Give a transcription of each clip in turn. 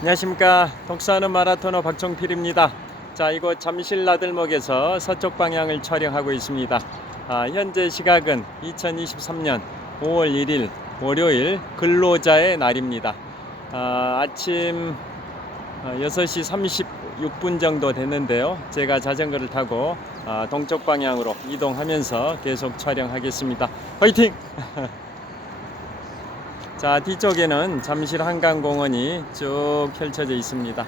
안녕하십니까. 독서하는 마라토너 박정필입니다. 자, 이곳 잠실 나들목에서 서쪽 방향을 촬영하고 있습니다. 현재 시각은 2023년 5월 1일 월요일 근로자의 날입니다. 아침 6시 36분 정도 됐는데요. 제가 자전거를 타고 동쪽 방향으로 이동하면서 계속 촬영하겠습니다. 화이팅! 자, 뒤쪽에는 잠실 한강공원이 쭉 펼쳐져 있습니다.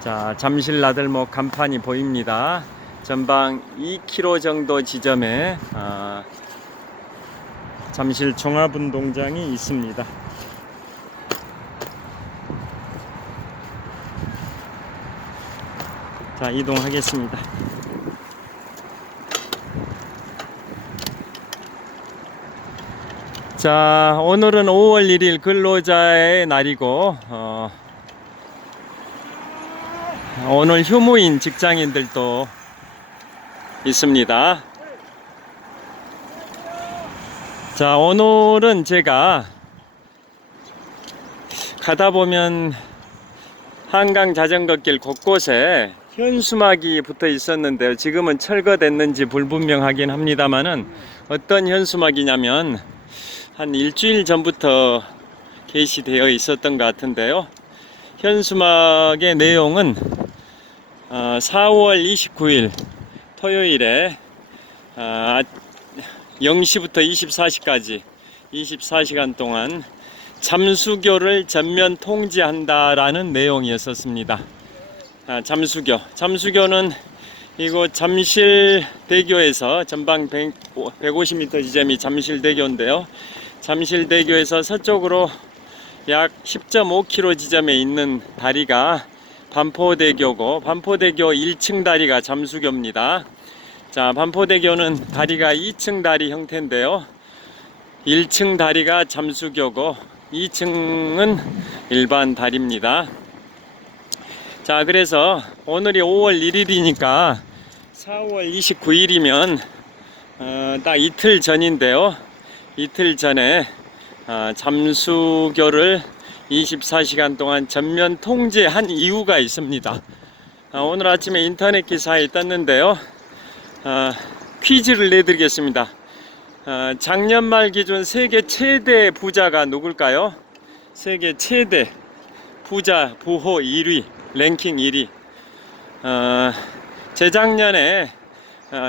자, 잠실 나들목 간판이 보입니다. 전방 2km 정도 지점에 잠실 종합운동장이 있습니다. 자, 이동하겠습니다. 자, 오늘은 5월 1일 근로자의 날이고 오늘 휴무인 직장인들도 있습니다. 자, 오늘은 제가 가다 보면 한강 자전거길 곳곳에 현수막이 붙어 있었는데요. 지금은 철거됐는지 불분명하긴 합니다만은 어떤 현수막이냐면 한 일주일 전부터 게시되어 있었던 것 같은데요. 현수막의 내용은 4월 29일 토요일에 0시부터 24시까지 24시간 동안 잠수교를 전면 통제한다라는 내용이었습니다. 잠수교는 이곳 잠실대교에서 전방 150m 지점이 잠실대교인데요. 잠실대교에서 서쪽으로 약 10.5km 지점에 있는 다리가 반포대교고, 반포대교 1층 다리가 잠수교입니다. 자, 반포대교는 다리가 2층 다리 형태인데요. 1층 다리가 잠수교고 2층은 일반 다리입니다. 자, 그래서 오늘이 5월 1일이니까 4월 29일이면 딱 이틀 전인데요. 이틀 전에 잠수교를 24시간 동안 전면 통제한 이유가 있습니다. 오늘 아침에 인터넷 기사에 떴는데요. 퀴즈를 내드리겠습니다. 작년 말 기준 세계 최대 부자가 누굴까요? 세계 최대 부자 부호 1위, 랭킹 1위. 재작년에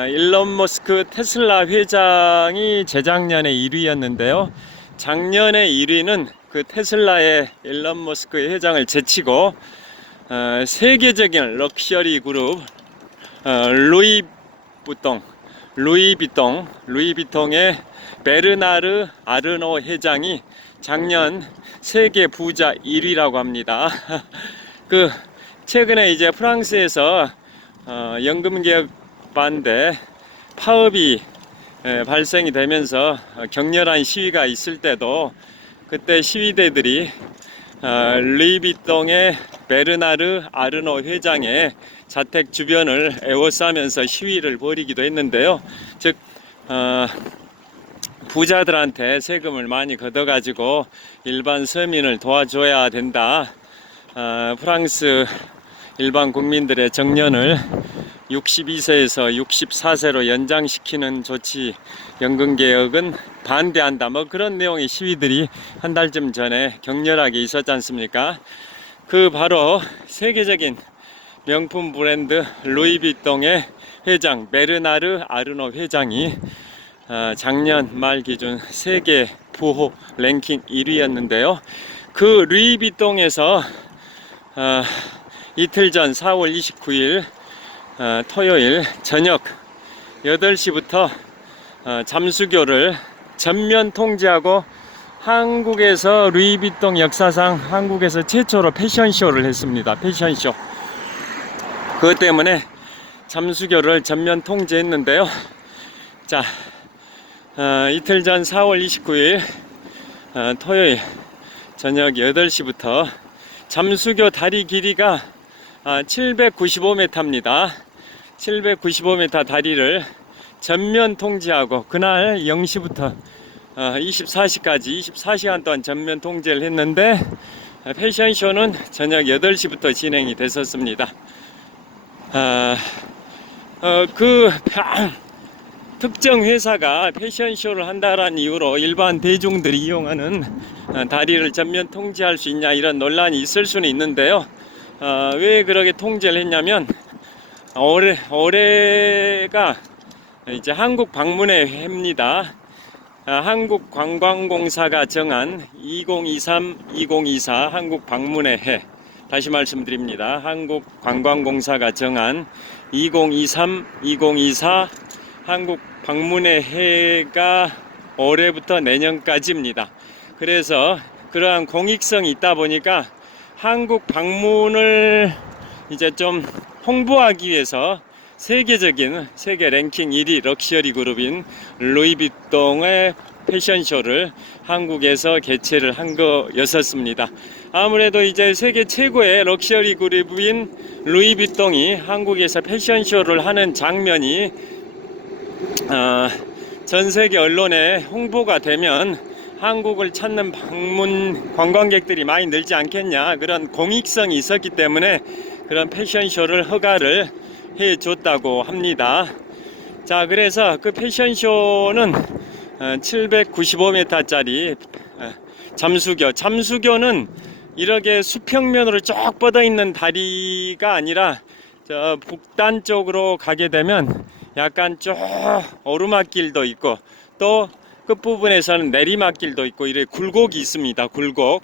일론 머스크 테슬라 회장이 재작년에 1위였는데요. 작년에 1위는 그 테슬라의 일론 머스크 회장을 제치고 세계적인 럭셔리 그룹 루이비통의 베르나르 아르노 회장이 작년 세계 부자 1위라고 합니다. 최근에 이제 프랑스에서 연금개혁 반대 파업이 발생이 되면서 격렬한 시위가 있을 때도 그때 시위대들이 루이비통의 베르나르 아르노 회장의 자택 주변을 에워싸면서 시위를 벌이기도 했는데요. 즉 부자들한테 세금을 많이 걷어가지고 일반 서민을 도와줘야 된다. 프랑스 일반 국민들의 정년을 62세에서 64세로 연장시키는 조치, 연금개혁은 반대한다. 뭐 그런 내용의 시위들이 한 달쯤 전에 격렬하게 있었지 않습니까? 그 바로 세계적인 명품 브랜드 루이비통의 회장 베르나르 아르노 회장이 작년 말 기준 세계 부호 랭킹 1위였는데요. 그 루이비통에서 이틀 전 4월 29일 토요일 저녁 8시부터 잠수교를 전면 통제하고 한국에서 루이비통 역사상 한국에서 최초로 패션쇼를 했습니다. 패션쇼. 그것 때문에 잠수교를 전면 통제했는데요. 자, 이틀 전 4월 29일 토요일 저녁 8시부터 잠수교 다리 길이가 795m입니다. 795m 다리를 전면 통제하고 그날 0시부터 24시까지 24시간 동안 전면 통제를 했는데 패션쇼는 저녁 8시부터 진행이 됐었습니다. 특정 회사가 패션쇼를 한다라는 이유로 일반 대중들이 이용하는 다리를 전면 통제할 수 있냐 이런 논란이 있을 수는 있는데요. 왜 그렇게 통제를 했냐면 올해가 이제 한국 방문의 해입니다. 한국관광공사가 정한 2023-2024 한국 방문의 해. 다시 말씀드립니다. 한국관광공사가 정한 2023-2024 한국 방문의 해가 올해부터 내년까지입니다. 그래서 그러한 공익성이 있다 보니까 한국 방문을 이제 좀 홍보하기 위해서 세계 랭킹 1위 럭셔리 그룹인 루이비통의 패션쇼를 한국에서 개최를 한 거였었습니다. 아무래도 이제 세계 최고의 럭셔리 그룹인 루이비통이 한국에서 패션쇼를 하는 장면이 전 세계 언론에 홍보가 되면 한국을 찾는 방문 관광객들이 많이 늘지 않겠냐, 그런 공익성이 있었기 때문에 그런 패션쇼를 허가를 해 줬다고 합니다. 자, 그래서 그 패션쇼는 795m짜리 잠수교는 이렇게 수평면으로 쭉 뻗어 있는 다리가 아니라 저 북단 쪽으로 가게 되면 약간 쭉 오르막길도 있고 또 끝부분에서는 내리막길도 있고 이렇게 굴곡이 있습니다. 굴곡,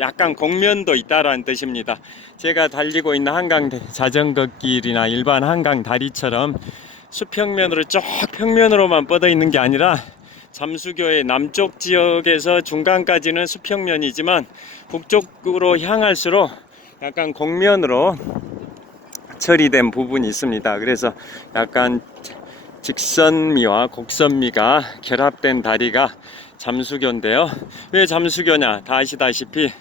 약간 곡면도 있다라는 뜻입니다. 제가 달리고 있는 한강 자전거 길이나 일반 한강 다리처럼 수평면으로 쭉 평면으로만 뻗어 있는 게 아니라 잠수교의 남쪽 지역에서 중간까지는 수평면이지만 북쪽으로 향할수록 약간 곡면으로 처리된 부분이 있습니다. 그래서 약간 직선미와 곡선미가 결합된 다리가 잠수교인데요. 왜 잠수교냐? 다 아시다시피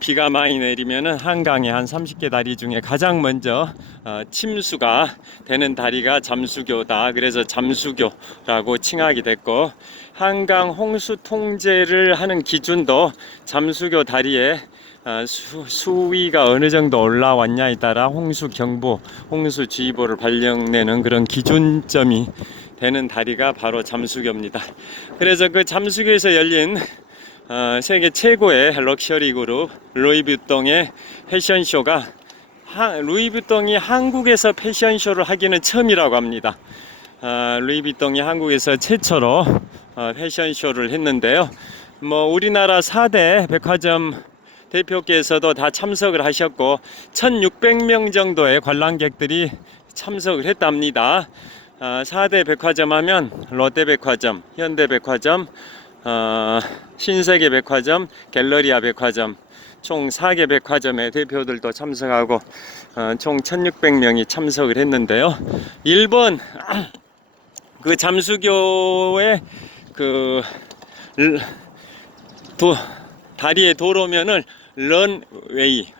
비가 많이 내리면은 한강에 한 30개 다리 중에 가장 먼저 침수가 되는 다리가 잠수교다. 그래서 잠수교라고 칭하게 됐고, 한강 홍수 통제를 하는 기준도 잠수교 다리에 수위가 어느 정도 올라왔냐에 따라 홍수경보, 홍수주의보를 발령내는 그런 기준점이 되는 다리가 바로 잠수교입니다. 그래서 그 잠수교에서 열린 세계 최고의 럭셔리 그룹 루이비통의 패션쇼가 루이비통이 한국에서 패션쇼를 하기는 처음이라고 합니다. 루이비통이 한국에서 최초로 패션쇼를 했는데요. 뭐 우리나라 4대 백화점 대표께서도 다 참석을 하셨고 1600명 정도의 관람객들이 참석을 했답니다. 4대 백화점 하면 롯데백화점, 현대백화점, 신세계백화점, 갤러리아 백화점 총 4개 백화점의 대표들도 참석하고 총 1600명이 참석을 했는데요. 일본 그 잠수교의 그 다리의 도로면을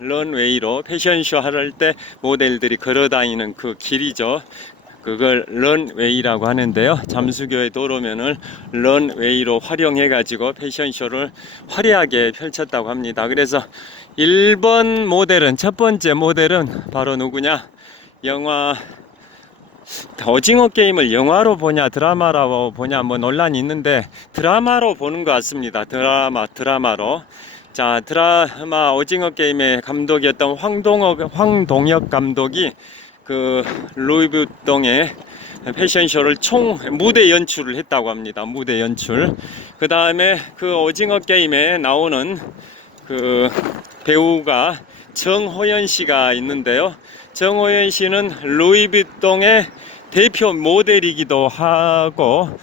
런웨이로 패션쇼 할 때 모델들이 걸어다니는 그 길이죠. 그걸 런웨이라고 하는데요. 잠수교의 도로면을 런웨이로 활용해 가지고 패션쇼를 화려하게 펼쳤다고 합니다. 그래서 1번 모델은, 첫 번째 모델은 바로 누구냐? 영화 오징어 게임을 영화로 보냐 드라마로 보냐 뭐 논란이 있는데 드라마로 보는 것 같습니다. 드라마로. 자, 드라마 오징어 게임의 감독이었던 황동혁 감독이 그 루이비통의 패션쇼를 무대 연출을 했다고 합니다. 무대 연출. 그 다음에 그 오징어 게임에 나오는 그 배우가 정호연 씨가 있는데요. 정호연 씨는 루이비통의 대표 모델이기도 하고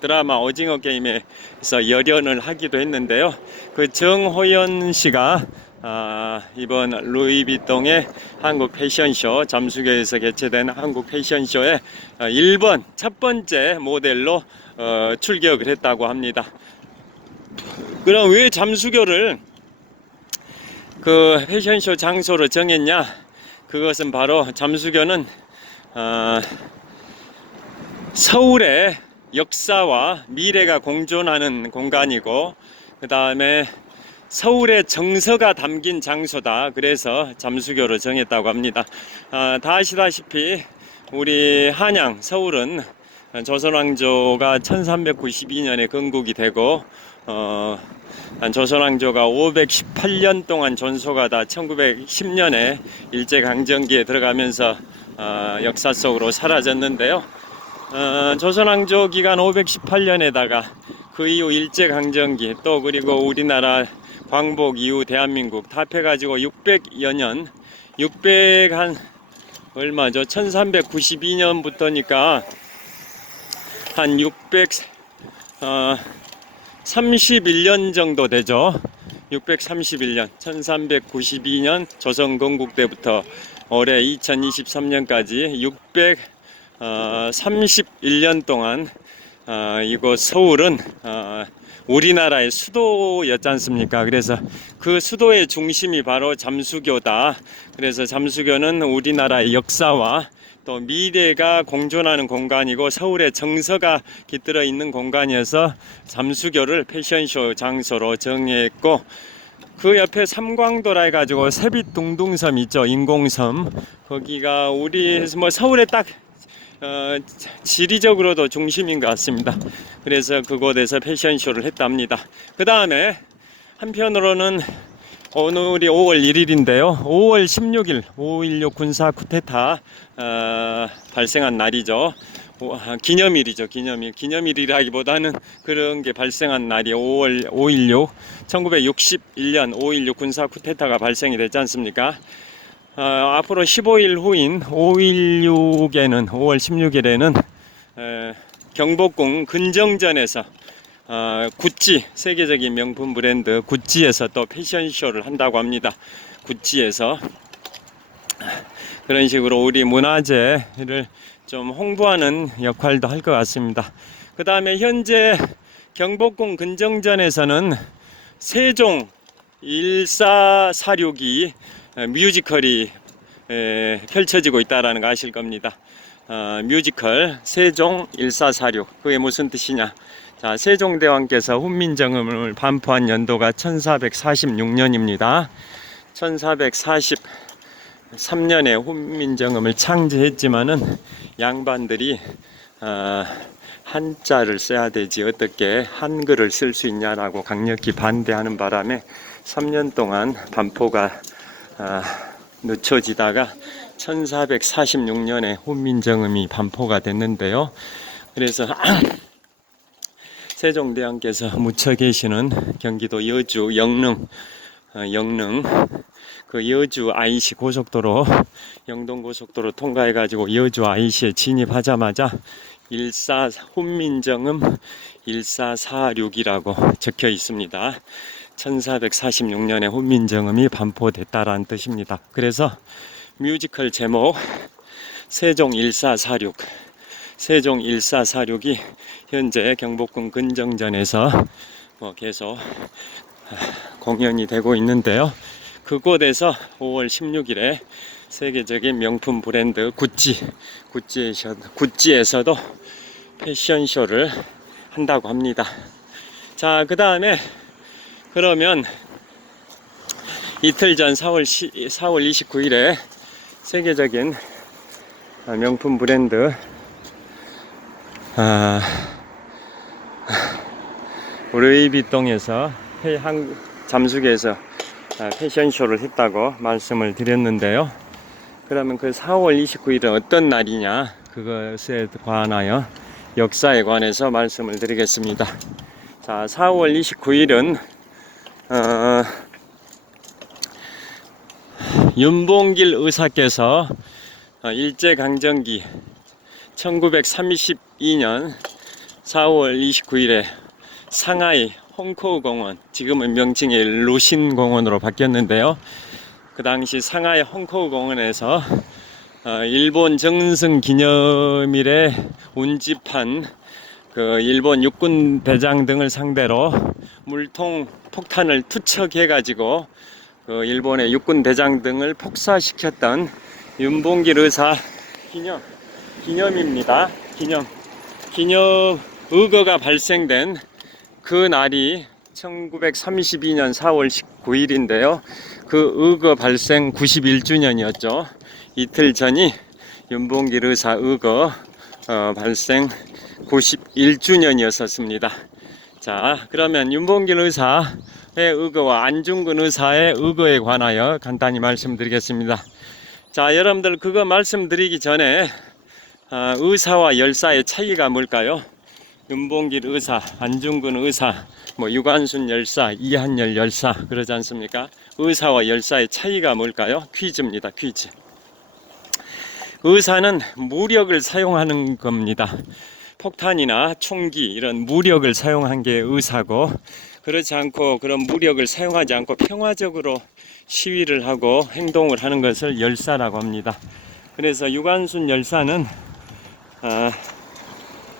드라마 오징어 게임에서 열연을 하기도 했는데요. 그 정호연 씨가 이번 루이비통의 한국 패션쇼, 잠수교에서 개최된 한국 패션쇼에 1번 첫 번째 모델로 출격을 했다고 합니다. 그럼 왜 잠수교를 그 패션쇼 장소로 정했냐? 그것은 바로 잠수교는 서울의 역사와 미래가 공존하는 공간이고, 그 다음에 서울의 정서가 담긴 장소다. 그래서 잠수교로 정했다고 합니다. 다 아시다시피 우리 한양 서울은 조선왕조가 1392년에 건국이 되고, 조선왕조가 518년 동안 존속하다 1910년에 일제강점기에 들어가면서 역사 속으로 사라졌는데요. 조선왕조 기간 518년에다가 그 이후 일제강점기, 또 그리고 우리나라 광복 이후 대한민국 다 합해가지고 600여 년, 600한 얼마죠? 1392년부터니까 한 631년 정도 되죠. 631년, 1392년 조선 건국 때부터 올해 2023년까지 631년 동안 이곳 서울은 우리나라의 수도였지 않습니까? 그래서 그 수도의 중심이 바로 잠수교다. 그래서 잠수교는 우리나라의 역사와 또 미래가 공존하는 공간이고 서울의 정서가 깃들어 있는 공간이어서 잠수교를 패션쇼 장소로 정했고, 그 옆에 삼광도라 해가지고 세빛둥둥섬 있죠. 인공섬. 거기가 우리 서울에 딱 지리적으로도 중심인 것 같습니다. 그래서 그곳에서 패션쇼를 했답니다. 그 다음에 한편으로는 오늘이 5월 1일인데요. 5월 16일 5.16 군사 쿠데타 발생한 날이죠. 기념일이죠. 기념일이라기보다는 그런 게 발생한 날이 5월 5.16 1961년 5.16 군사 쿠데타가 발생이 됐지 않습니까? 앞으로 15일 후인 5.16에는 5월 16일에는 경복궁 근정전에서 구찌, 세계적인 명품 브랜드 구찌에서 또 패션쇼를 한다고 합니다. 구찌에서 그런 식으로 우리 문화재를 좀 홍보하는 역할도 할 것 같습니다. 그 다음에 현재 경복궁 근정전에서는 세종 1446이 뮤지컬이 펼쳐지고 있다는 거 아실 겁니다. 뮤지컬 세종 1446, 그게 무슨 뜻이냐? 자, 세종대왕께서 훈민정음을 반포한 연도가 1446년입니다. 1443년에 훈민정음을 창제했지만은 양반들이 한자를 써야 되지 어떻게 한글을 쓸 수 있냐라고 강력히 반대하는 바람에 3년 동안 반포가 늦춰지다가 1446년에 훈민정음이 반포가 됐는데요. 그래서 세종대왕께서 묻혀 계시는 경기도 여주 영릉 그 여주 IC 고속도로, 영동고속도로 통과해 가지고 여주 IC에 진입하자마자 훈민정음 1446이라고 적혀 있습니다. 1446년에 훈민정음이 반포됐다라는 뜻입니다. 그래서 뮤지컬 제목 세종 1446이 현재 경복궁 근정전에서 계속 공연이 되고 있는데요. 그곳에서 5월 16일에 세계적인 명품 브랜드 구찌에서도 패션쇼를 한다고 합니다. 자, 그 다음에 그러면 이틀 전 4월 29일에 세계적인 명품 브랜드 루이비통에서 잠수교에서 패션쇼를 했다고 말씀을 드렸는데요. 그러면 그 4월 29일은 어떤 날이냐, 그것에 관하여 역사에 관해서 말씀을 드리겠습니다. 자, 4월 29일은 윤봉길 의사께서 일제강점기 1932년 4월 29일에 상하이 홍커우 공원, 지금은 명칭이 루신공원으로 바뀌었는데요. 그 당시 상하이 홍커우 공원에서 일본 정승 기념일에 운집한 그 일본 육군 대장 등을 상대로 물통 폭탄을 투척해 가지고 그 일본의 육군 대장 등을 폭사시켰던 윤봉길 의사 기념입니다. 기념 의거가 발생된 그 날이 1932년 4월 19일인데요. 그 의거 발생 91주년이었죠. 이틀 전이 윤봉길 의사 의거 발생 91주년이었습니다. 자, 그러면 윤봉길 의사의 의거와 안중근 의사의 의거에 관하여 간단히 말씀드리겠습니다. 자, 여러분들 그거 말씀드리기 전에 의사와 열사의 차이가 뭘까요? 윤봉길 의사, 안중근 의사, 유관순 열사, 이한열 열사 그러지 않습니까? 의사와 열사의 차이가 뭘까요? 퀴즈입니다. 퀴즈. 의사는 무력을 사용하는 겁니다. 폭탄이나 총기 이런 무력을 사용한 게 의사고, 그렇지 않고 그런 무력을 사용하지 않고 평화적으로 시위를 하고 행동을 하는 것을 열사라고 합니다. 그래서 유관순 열사는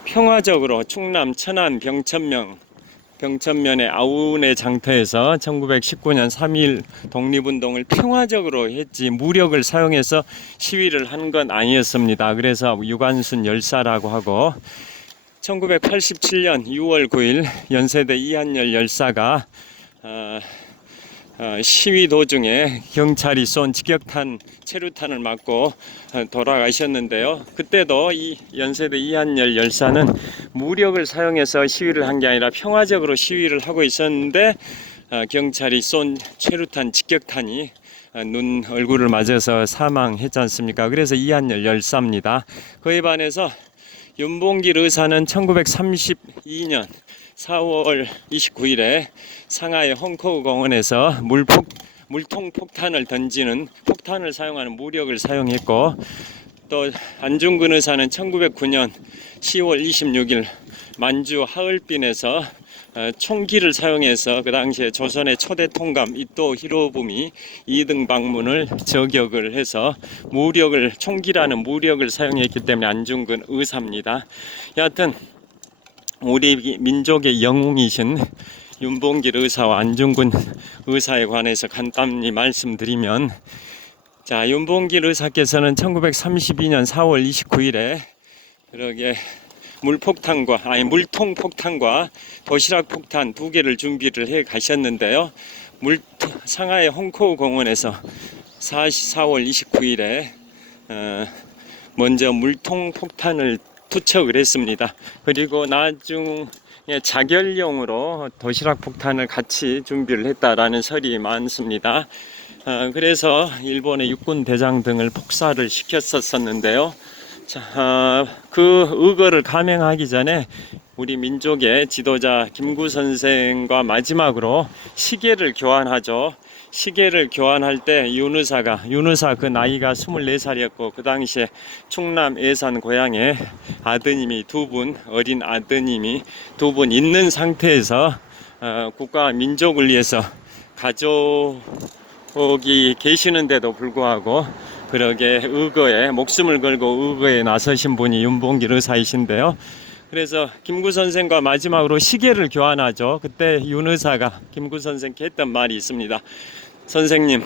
평화적으로 충남 천안 병천면의 아우네 장터에서 1919년 3.1 독립운동을 평화적으로 했지 무력을 사용해서 시위를 한 건 아니었습니다. 그래서 유관순 열사라고 하고, 1987년 6월 9일 연세대 이한열 열사가 시위 도중에 경찰이 쏜 직격탄 체류탄을 맞고 돌아가셨는데요. 그때도 이 연세대 이한열 열사는 무력을 사용해서 시위를 한 게 아니라 평화적으로 시위를 하고 있었는데 경찰이 쏜 체류탄 직격탄이 얼굴을 맞아서 사망했지 않습니까? 그래서 이한열 열사입니다. 그에 반해서 윤봉길 의사는 1932년 4월 29일에 상하이 헝커우 공원에서 물통 폭탄을 던지는 폭탄을 사용하는 무력을 사용했고, 또 안중근 의사는 1909년 10월 26일 만주 하얼빈에서 총기를 사용해서 그 당시에 조선의 초대 통감 이토 히로부미 2등 방문을 저격을 해서 총기라는 무력을 사용했기 때문에 안중근 의사입니다. 여하튼 우리 민족의 영웅이신 윤봉길 의사와 안중근 의사에 관해서 간단히 말씀드리면, 자, 윤봉길 의사께서는 1932년 4월 29일에 그러게 물통 폭탄과 도시락 폭탄 두 개를 준비를 해 가셨는데요. 상하이 헝커우 공원에서 4월 29일에 먼저 물통 폭탄을 투척을 했습니다. 그리고 나중에 자결용으로 도시락 폭탄을 같이 준비를 했다라는 설이 많습니다. 그래서 일본의 육군 대장 등을 폭사를 시켰었는데요. 자, 그 의거를 감행하기 전에 우리 민족의 지도자 김구 선생과 마지막으로 시계를 교환하죠. 시계를 교환할 때 윤의사 그 나이가 24살이었고 그 당시에 충남 예산 고향에 어린 아드님이 두 분 있는 상태에서 국가와 민족을 위해서 가족이 계시는데도 불구하고 그러게 의거에 목숨을 걸고 의거에 나서신 분이 윤봉길 의사이신데요. 그래서 김구 선생과 마지막으로 시계를 교환하죠. 그때 윤 의사가 김구 선생께 했던 말이 있습니다. 선생님,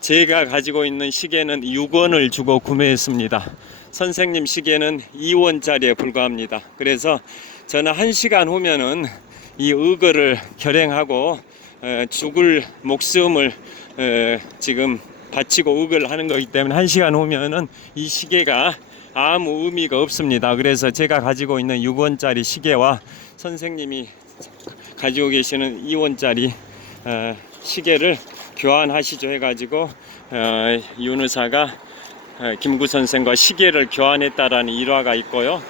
제가 가지고 있는 시계는 6원을 주고 구매했습니다. 선생님 시계는 2원짜리에 불과합니다. 그래서 저는 1시간 후면은 이 의거를 결행하고 죽을 목숨을 지금 바치고 의거를 하는 거기 때문에 1시간 후면은 이 시계가 아무 의미가 없습니다. 그래서 제가 가지고 있는 6원짜리 시계와 선생님이 가지고 계시는 2원짜리 시계를 교환하시죠 해가지고 윤 의사가 김구 선생과 시계를 교환했다라는 일화가 있고요.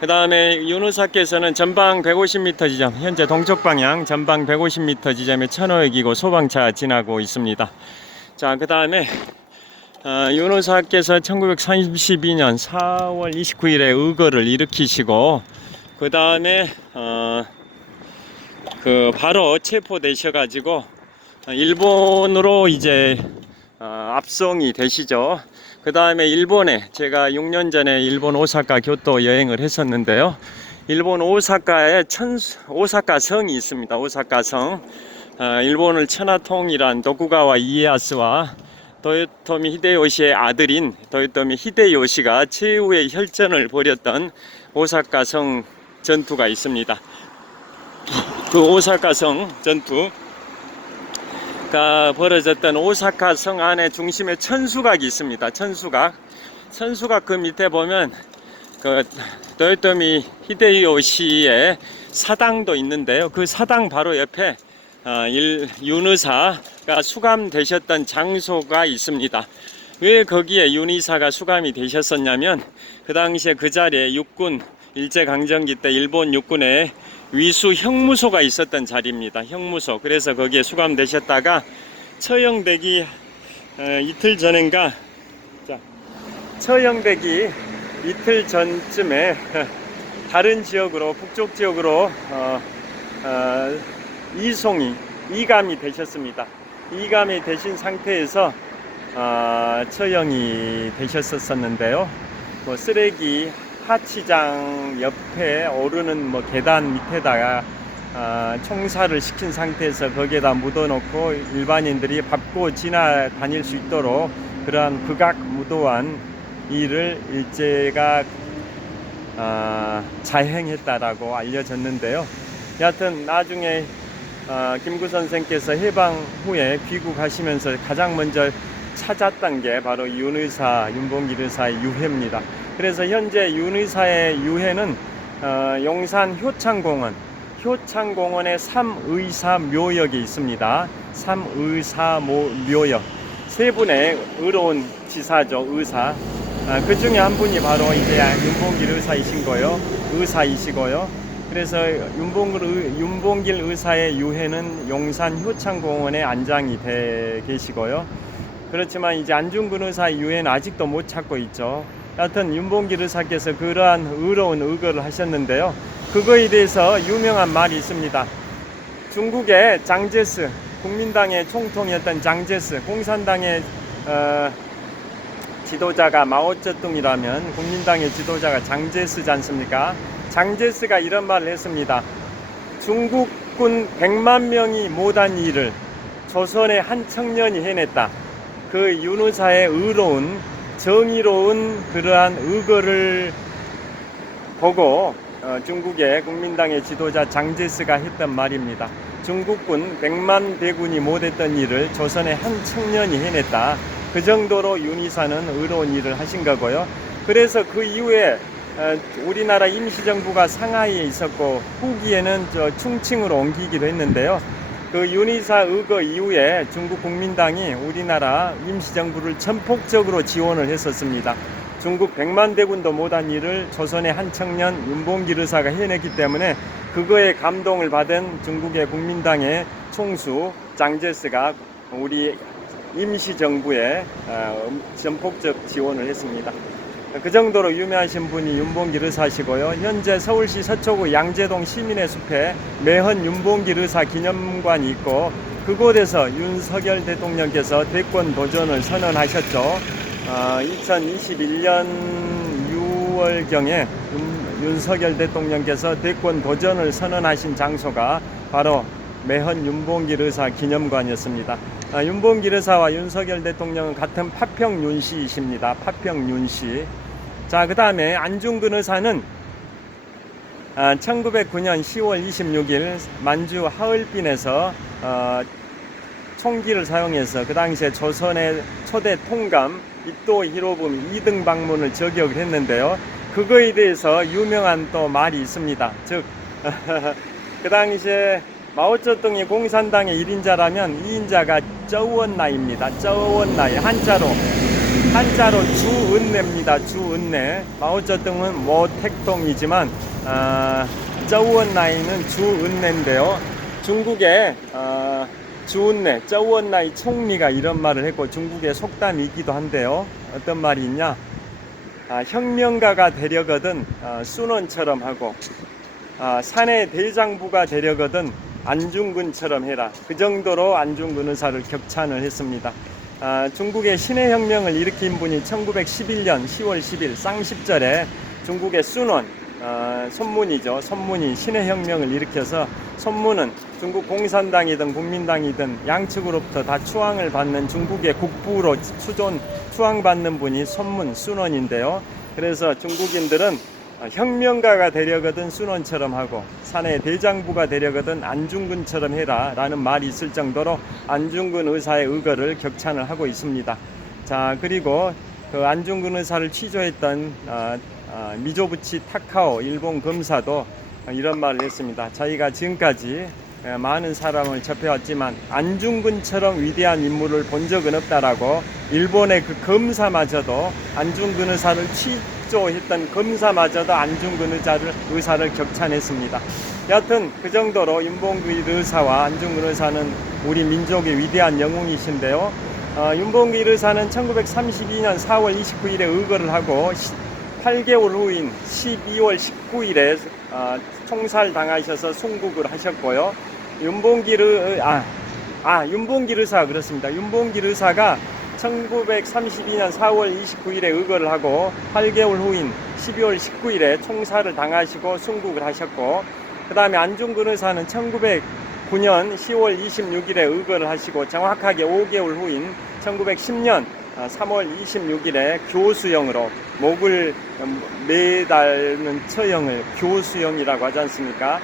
그 다음에 윤 의사께서는 전방 150m 지점, 현재 동쪽 방향 전방 150m 지점에 천호역이고 소방차 지나고 있습니다. 자, 그 다음에 윤 의사께서 1932년 4월 29일에 의거를 일으키시고 그 다음에 바로 체포되셔가지고 일본으로 이제 압송이 되시죠. 그 다음에 일본에 제가 6년 전에 일본 오사카 교토 여행을 했었는데요. 일본 오사카에 오사카 성이 있습니다. 오사카 성. 일본을 천하통일한 도쿠가와 이에야스와 도요토미 히데요시의 아들인 도요토미 히데요시가 최후의 혈전을 벌였던 오사카성 전투가 있습니다. 그 오사카성 전투가 벌어졌던 오사카성 안에 중심에 천수각이 있습니다. 천수각 그 밑에 보면 그 도요토미 히데요시의 사당도 있는데요. 그 사당 바로 옆에 윤의사가 수감되셨던 장소가 있습니다. 왜 거기에 윤의사가 수감이 되셨었냐면 그 당시에 그 자리에 육군 일제강점기 때 일본 육군의 위수 형무소가 있었던 자리입니다. 형무소. 그래서 거기에 수감되셨다가 처형되기 이틀 전인가, 처형되기 이틀 전쯤에 다른 지역으로, 북쪽 지역으로 이감이 되셨습니다. 이감이 되신 상태에서 처형이 되셨었는데요. 뭐 쓰레기 하치장 옆에 오르는 계단 밑에다가 총살을 시킨 상태에서 거기에다 묻어놓고 일반인들이 밟고 지나다닐 수 있도록 그러한 극악무도한 일을 일제가 자행했다라고 알려졌는데요. 여하튼 나중에 김구 선생께서 해방 후에 귀국하시면서 가장 먼저 찾았던 게 바로 윤봉길 의사의 유해입니다. 그래서 현재 윤의사의 유해는 용산 효창공원의 삼의사묘역에 있습니다. 삼의사묘역. 세 분의 의로운 지사죠, 의사. 그 중에 한 분이 바로 이제 윤봉길 의사이시고요. 그래서 윤봉길 의사의 유해는 용산 효창공원에 안장이 돼 계시고요. 그렇지만 이제 안중근 의사의 유해는 아직도 못 찾고 있죠. 하여튼 윤봉길 의사께서 그러한 의로운 의거를 하셨는데요. 그거에 대해서 유명한 말이 있습니다. 중국의 장제스, 국민당의 총통이었던 장제스, 공산당의 지도자가 마오쩌둥이라면 국민당의 지도자가 장제스지 않습니까? 장제스가 이런 말을 했습니다. 중국군 100만 명이 못한 일을 조선의 한 청년이 해냈다. 그 윤의사의 의로운 정의로운 그러한 의거를 보고 중국의 국민당의 지도자 장제스가 했던 말입니다. 중국군 100만 대군이 못했던 일을 조선의 한 청년이 해냈다. 그 정도로 윤의사는 의로운 일을 하신 거고요. 그래서 그 이후에 우리나라 임시정부가 상하이에 있었고 후기에는 충칭으로 옮기기도 했는데요. 그 윤의사 의거 이후에 중국 국민당이 우리나라 임시정부를 전폭적으로 지원을 했었습니다. 중국 100만 대군도 못한 일을 조선의 한 청년 윤봉길 의사가 해냈기 때문에 그거에 감동을 받은 중국의 국민당의 총수 장제스가 우리 임시정부에 전폭적 지원을 했습니다. 그 정도로 유명하신 분이 윤봉길 의사시고요. 현재 서울시 서초구 양재동 시민의 숲에 매헌 윤봉길 의사 기념관이 있고 그곳에서 윤석열 대통령께서 대권 도전을 선언하셨죠. 2021년 6월경에 윤석열 대통령께서 대권 도전을 선언하신 장소가 바로 매헌 윤봉길 의사 기념관이었습니다. 윤봉길 의사와 윤석열 대통령은 같은 파평윤씨이십니다. 파평윤씨. 자, 그 다음에 안중근 의사는 1909년 10월 26일 만주 하얼빈에서 총기를 사용해서 그 당시에 조선의 초대 통감 이토 히로부미 2등 방문을 저격을 했는데요. 그거에 대해서 유명한 또 말이 있습니다. 즉 그 당시에 마오쩌둥이 공산당의 1인자라면 2인자가 쩌원나입니다. 쩌원나이 한자로 주은내입니다. 주은내. 마오쩌둥은 모택동이지만 쩌원나이는 주은내인데요. 중국의 주은내, 쩌원나이 총리가 이런 말을 했고 중국의 속담이기도 한데요. 어떤 말이 있냐? 혁명가가 되려거든 순원처럼 하고 산의 대장부가 되려거든 안중근처럼 해라. 그 정도로 안중근 의사를 격찬을 했습니다. 중국의 신해혁명을 일으킨 분이 1911년 10월 10일 쌍십절에 중국의 순원, 손문이죠. 손문이 신해혁명을 일으켜서 손문은 중국 공산당이든 국민당이든 양측으로부터 다 추앙을 받는 중국의 국부로 추앙받는 분이 손문 순원인데요. 그래서 중국인들은 혁명가가 되려거든 순원처럼 하고 사내 대장부가 되려거든 안중근처럼 해라 라는 말이 있을 정도로 안중근 의사의 의거를 격찬을 하고 있습니다. 자, 그리고 그 안중근 의사를 취조했던 미조부치 타카오 일본 검사도 이런 말을 했습니다. 자기가 지금까지 많은 사람을 접해왔지만 안중근처럼 위대한 인물을 본 적은 없다라고 일본의 그 검사마저도 안중근 의사를 취조했던 검사마저도 안중근 의사를 격찬했습니다. 여하튼 그 정도로 윤봉길 의사와 안중근 의사는 우리 민족의 위대한 영웅이신데요. 윤봉길 의사는 1932년 4월 29일에 의거를 하고 8개월 후인 12월 19일에 총살 당하셔서 순국을 하셨고요. 윤봉길 의사 그렇습니다. 윤봉길 의사가 1932년 4월 29일에 의거를 하고 8개월 후인 12월 19일에 총살을 당하시고 순국을 하셨고, 그 다음에 안중근 의사는 1909년 10월 26일에 의거를 하시고 정확하게 5개월 후인 1910년 3월 26일에 교수형으로 목을 매달는 처형을 교수형이라고 하지 않습니까?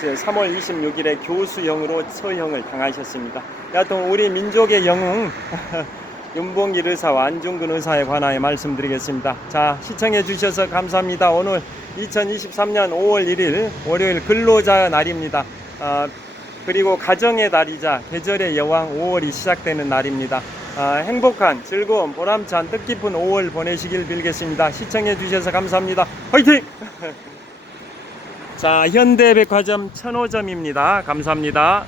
3월 26일에 교수형으로 처형을 당하셨습니다. 여하튼 우리 민족의 영웅 윤봉길 의사와 안중근 의사에 관하여 말씀드리겠습니다. 자, 시청해 주셔서 감사합니다. 오늘 2023년 5월 1일 월요일 근로자 날입니다. 그리고 가정의 달이자 계절의 여왕 5월이 시작되는 날입니다. 행복한 즐거운 보람찬 뜻깊은 5월 보내시길 빌겠습니다. 시청해 주셔서 감사합니다. 화이팅! 자, 현대백화점 천호점입니다. 감사합니다.